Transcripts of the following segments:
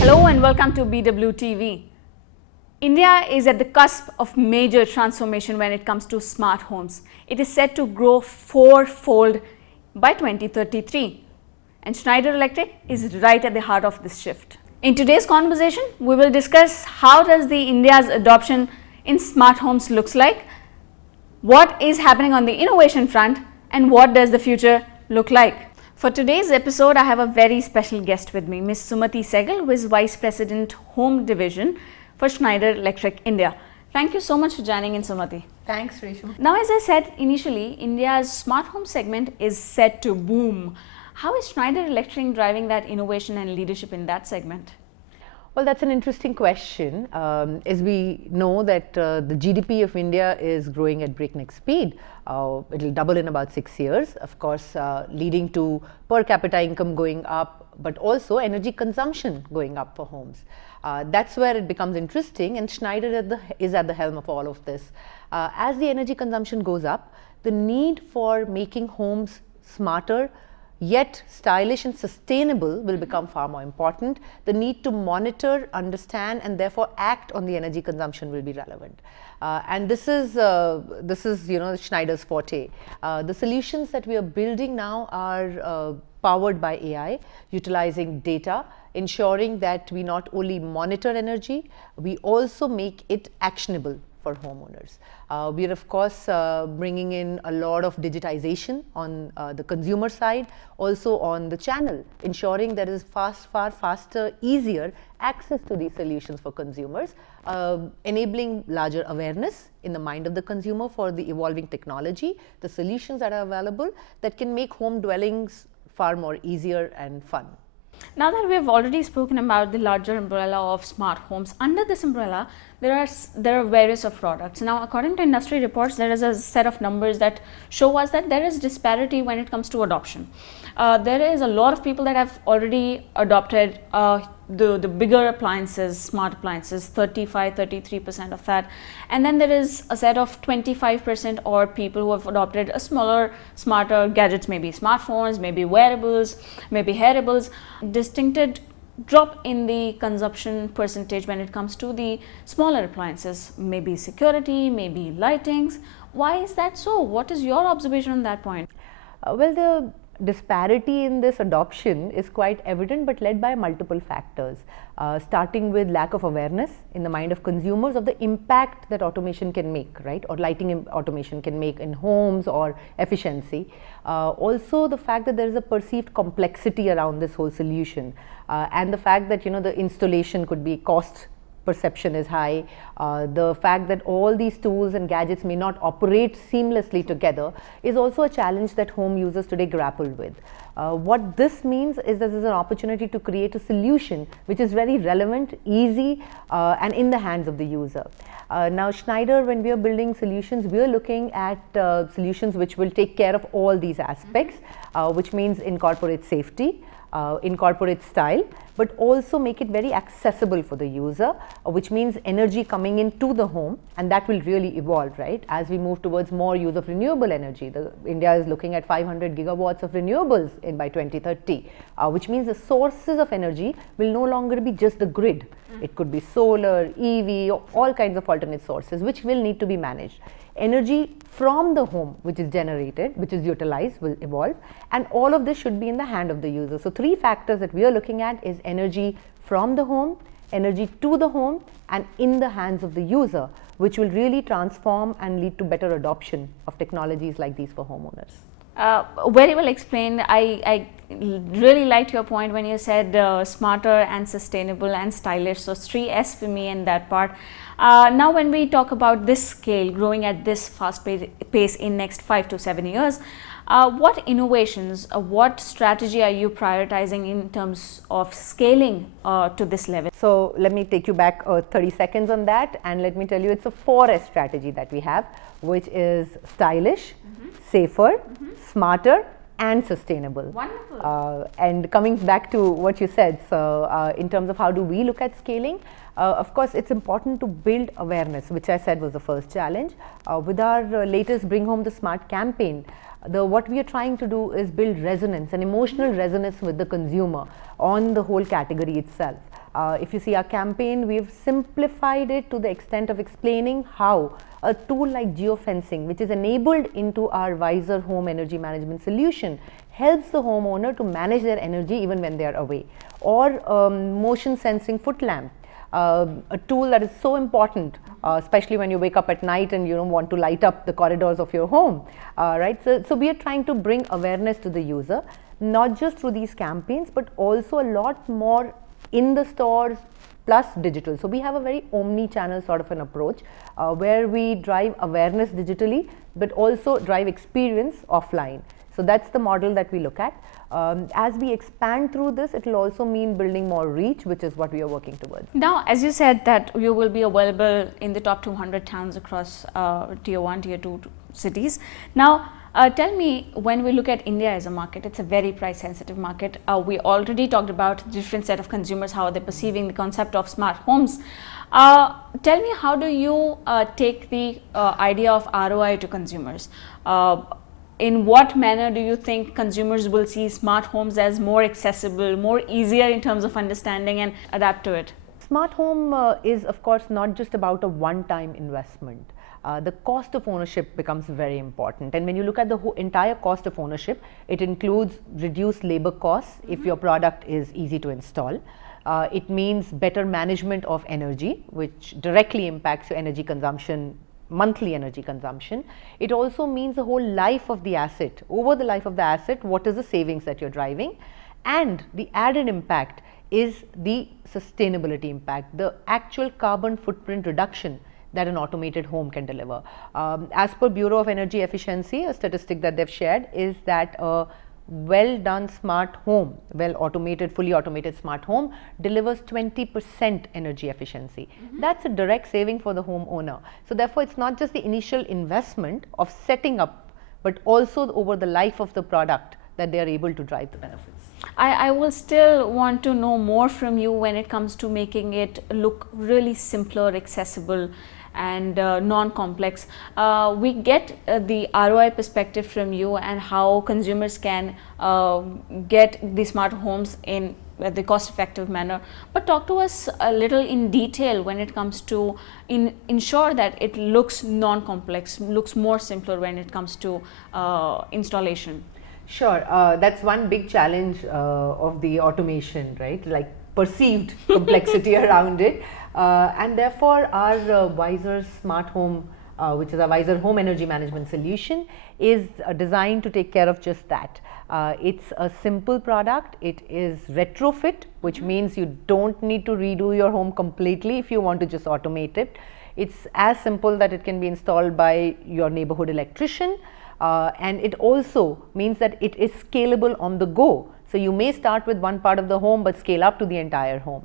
Hello and welcome to BWTV. India is at the cusp of major transformation when it comes to smart homes. It is set to grow fourfold by 2033, and Schneider Electric is right at the heart of this shift. In today's conversation, we will discuss how does the India's adoption in smart homes looks like, what is happening on the innovation front, and what does the future look like. For today's episode, I have a very special guest with me, Ms. Sumati Sahgal, who is Vice President Home Division for Schneider Electric India. Thank you so much for joining in, Sumati. Thanks, Resham. Now, as I said initially, India's smart home segment is set to boom. How is Schneider Electric driving that innovation and leadership in that segment? Well, that's an interesting question. As we know that the GDP of India is growing at breakneck speed. It'll double in about 6 years, of course, leading to per capita income going up, but also energy consumption going up for homes. That's where it becomes interesting, and Schneider is at the helm of all of this. As the energy consumption goes up, the need for making homes smarter, yet stylish and sustainable will become far more important. The need to monitor, understand, and therefore act on the energy consumption will be relevant. And this is Schneider's forte. The solutions that we are building now are powered by AI, utilizing data, ensuring that we not only monitor energy, we also make it actionable for homeowners. We are of course bringing in a lot of digitization on the consumer side, also on the channel, ensuring there is far faster, easier access to these solutions for consumers, enabling larger awareness in the mind of the consumer for the evolving technology, the solutions that are available that can make home dwellings far more easier and fun. Now that we have already spoken about the larger umbrella of smart homes, under this umbrella there are various of products. Now, according to industry reports, there is a set of numbers that show us that there is disparity when it comes to adoption. There is a lot of people that have already adopted the bigger appliances, smart appliances, 33% of that, and then there is a set of 25% or people who have adopted a smaller, smarter gadgets, maybe smartphones, maybe wearables, maybe hearables. Distincted drop in the consumption percentage when it comes to the smaller appliances, maybe security, maybe lightings. Why is that so? What is your observation on that point? Well, the disparity in this adoption is quite evident, but led by multiple factors, starting with lack of awareness in the mind of consumers of the impact that automation can make, right, or lighting automation can make in homes or efficiency. Also the fact that there is a perceived complexity around this whole solution, and the fact that the installation could be cost perception is high, the fact that all these tools and gadgets may not operate seamlessly together is also a challenge that home users today grapple with. What this means is that there is an opportunity to create a solution which is very relevant, easy, and in the hands of the user. Now, Schneider, when we are building solutions, we are looking at solutions which will take care of all these aspects, which means incorporate safety, incorporate style, but also make it very accessible for the user, which means energy coming into the home, and that will really evolve, right, as we move towards more use of renewable energy. India is looking at 500 gigawatts of renewables by 2030, which means the sources of energy will no longer be just the grid. It could be solar, EV, all kinds of alternate sources which will need to be managed. Energy from the home which is generated, which is utilized, will evolve, and all of this should be in the hand of the user. So, three factors that we are looking at is energy from the home, energy to the home, and in the hands of the user, which will really transform and lead to better adoption of technologies like these for homeowners. Very well explained. I really liked your point when you said smarter and sustainable and stylish. So 3S for me in that part. Now when we talk about this scale growing at this fast pace in next 5 to 7 years, what innovations, what strategy are you prioritizing in terms of scaling to this level? So let me take you back 30 seconds on that, and let me tell you it's a 4S strategy that we have, which is stylish, safer, smarter, and sustainable. Wonderful. And coming back to what you said, so in terms of how do we look at scaling, of course, it's important to build awareness, which I said was the first challenge. With our latest Bring Home the Smart campaign, what we are trying to do is build resonance, an emotional resonance with the consumer on the whole category itself. If you see our campaign, we've simplified it to the extent of explaining how a tool like Geo-Fencing, which is enabled into our Geysers home energy management solution, helps the homeowner to manage their energy even when they are away. Or motion sensing foot lamp, a tool that is so important, especially when you wake up at night and you don't want to light up the corridors of your home, right? So we are trying to bring awareness to the user, not just through these campaigns, but also a lot more in the stores plus digital. So we have a very omni-channel sort of an approach where we drive awareness digitally, but also drive experience offline. So that's the model that we look at. As we expand through this, it will also mean building more reach, which is what we are working towards. Now, as you said that you will be available in the top 200 towns across tier 1, tier 2 cities. Now, tell me, when we look at India as a market, it's a very price sensitive market. We already talked about different set of consumers, how they're perceiving the concept of smart homes. Tell me, how do you take the idea of ROI to consumers? In what manner do you think consumers will see smart homes as more accessible, more easier in terms of understanding and adapt to it? Smart home is, of course, not just about a one-time investment. The cost of ownership becomes very important, and when you look at the entire cost of ownership, it includes reduced labor costs if your product is easy to install. It means better management of energy, which directly impacts your energy consumption, monthly energy consumption. It also means the whole life of the asset. Over the life of the asset, what is the savings that you're driving? And the added impact is the sustainability impact, the actual carbon footprint reduction that an automated home can deliver. As per Bureau of Energy Efficiency, a statistic that they've shared is that a well done smart home, well automated, fully automated smart home delivers 20% energy efficiency. That's a direct saving for the homeowner. So therefore, it's not just the initial investment of setting up, but also over the life of the product that they are able to drive the benefits. I will still want to know more from you when it comes to making it look really simpler, accessible and non-complex. We get the ROI perspective from you and how consumers can get the smart homes in the cost-effective manner. But talk to us a little in detail when it comes to ensure that it looks non-complex, looks more simpler when it comes to installation. Sure, that's one big challenge of the automation, right? Like perceived complexity around it. And therefore, our Geysers smart home, which is a Geysers home energy management solution, is designed to take care of just that. It's a simple product. It is retrofit, which means you don't need to redo your home completely if you want to just automate it. It's as simple that it can be installed by your neighborhood electrician. And it also means that it is scalable on the go. So you may start with one part of the home but scale up to the entire home.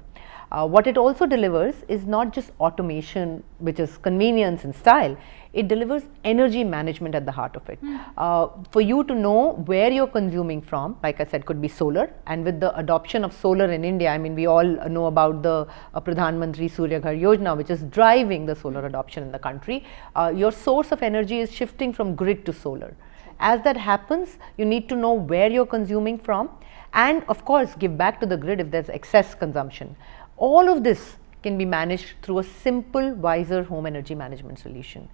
What it also delivers is not just automation, which is convenience and style. It delivers energy management at the heart of it. For you to know where you're consuming from, like I said, could be solar. And with the adoption of solar in India, I mean, we all know about the Pradhan Mantri Surya Ghar Yojana, which is driving the solar adoption in the country. Your source of energy is shifting from grid to solar. As that happens, you need to know where you're consuming from and, of course, give back to the grid if there's excess consumption. All of this can be managed through a simple Geysers home energy management solution.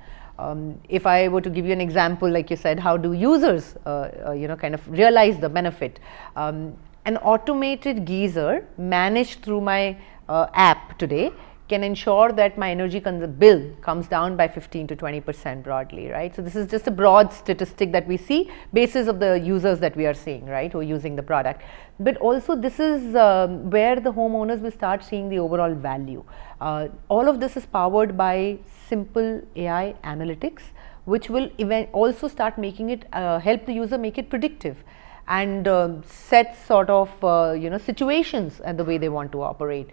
If I were to give you an example, like you said, how do users, kind of realize the benefit? An automated geyser managed through my app today can ensure that my energy bill comes down by 15 to 20% broadly, right? So this is just a broad statistic that we see basis of the users that we are seeing, right, who are using the product. But also this is where the homeowners will start seeing the overall value. All of this is powered by simple AI analytics, which will also start making it, help the user make it predictive and set sort of situations and the way they want to operate,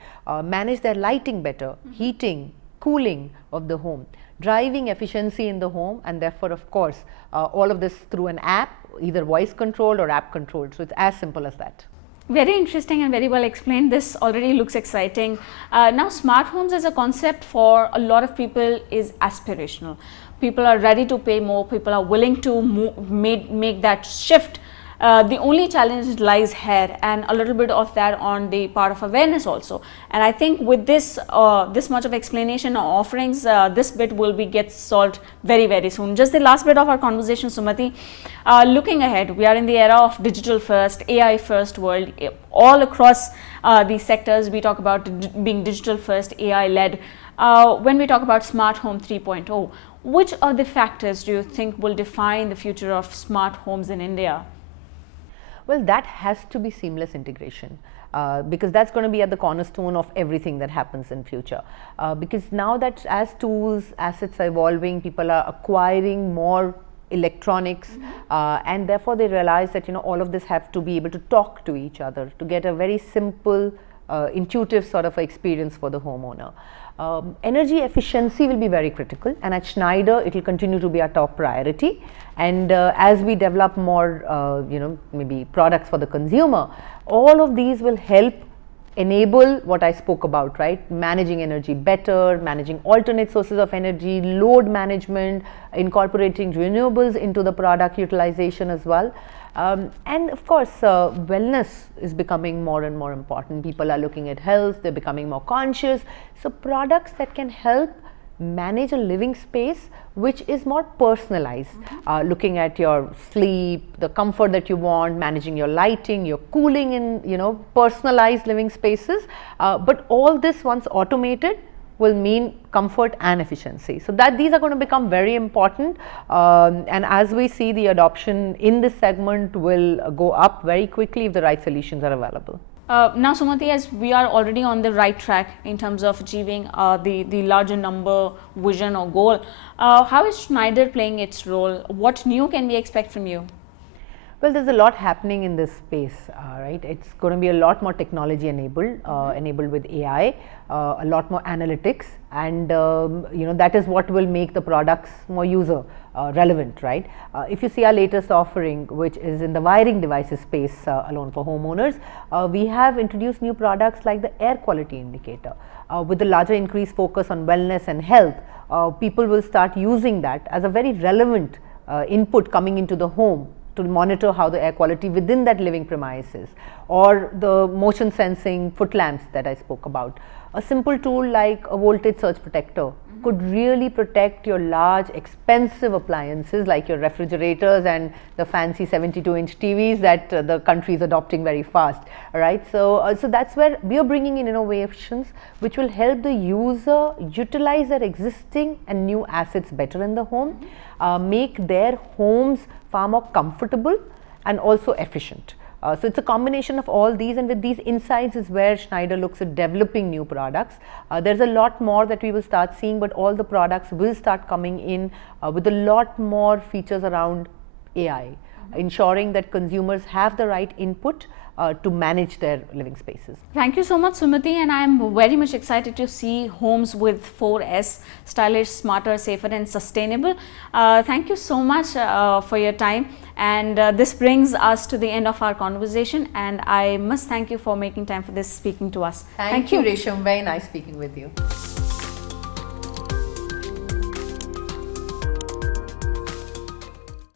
manage their lighting better, heating, cooling of the home, driving efficiency in the home, and therefore of course all of this through an app either voice controlled or app controlled. So it's as simple as that. Very interesting and very well explained. This already looks exciting. Now, smart homes as a concept for a lot of people is aspirational. People are ready to pay more. People are willing to make that shift. The only challenge lies here, and a little bit of that on the part of awareness also. And I think with this this much of explanation or offerings, this bit will get solved very, very soon. Just the last bit of our conversation, Sumati. Looking ahead, we are in the era of digital first, AI first world. All across these sectors, we talk about being digital first, AI led. When we talk about smart home 3.0, which of the factors do you think will define the future of smart homes in India? Well, that has to be seamless integration, because that's going to be at the cornerstone of everything that happens in future. Because now that as tools, assets are evolving, people are acquiring more electronics, and therefore they realize that all of this have to be able to talk to each other to get a very simple, intuitive sort of experience for the homeowner. Energy efficiency will be very critical, and at Schneider it will continue to be our top priority. And as we develop more maybe products for the consumer, all of these will help enable what I spoke about, right? Managing energy better, managing alternate sources of energy, load management, incorporating renewables into the product utilization as well. And of course, wellness is becoming more and more important. People are looking at health, they're becoming more conscious. So products that can help manage a living space which is more personalized, looking at your sleep, the comfort that you want, managing your lighting, your cooling in personalized living spaces. But all this, once automated, will mean comfort and efficiency. So that these are going to become very important, and as we see, the adoption in this segment will go up very quickly if the right solutions are available. Now, Sumati, as we are already on the right track in terms of achieving the larger number vision or goal, how is Schneider playing its role? What new can we expect from you? Well, there's a lot happening in this space, right? It's going to be a lot more technology enabled, enabled with AI, a lot more analytics, and that is what will make the products more user relevant, right? If you see our latest offering, which is in the wiring devices space alone for homeowners, we have introduced new products like the air quality indicator. With the larger increased focus on wellness and health, people will start using that as a very relevant input coming into the home to monitor how the air quality within that living premises, or the motion sensing foot lamps that I spoke about. A simple tool like a voltage surge protector could really protect your large expensive appliances like your refrigerators and the fancy 72-inch TVs that the country is adopting very fast, right? So that's where we are bringing in innovations which will help the user utilize their existing and new assets better in the home, make their homes far more comfortable and also efficient. So it's a combination of all these, and with these insights is where Schneider looks at developing new products. There's a lot more that we will start seeing, but all the products will start coming in with a lot more features around AI, ensuring that consumers have the right input to manage their living spaces. Thank you so much, Sumati, and I am very much excited to see homes with 4S, stylish, smarter, safer and sustainable. Thank you so much for your time, and this brings us to the end of our conversation, and I must thank you for making time for this, speaking to us. Thank you, Resham. Very nice speaking with you.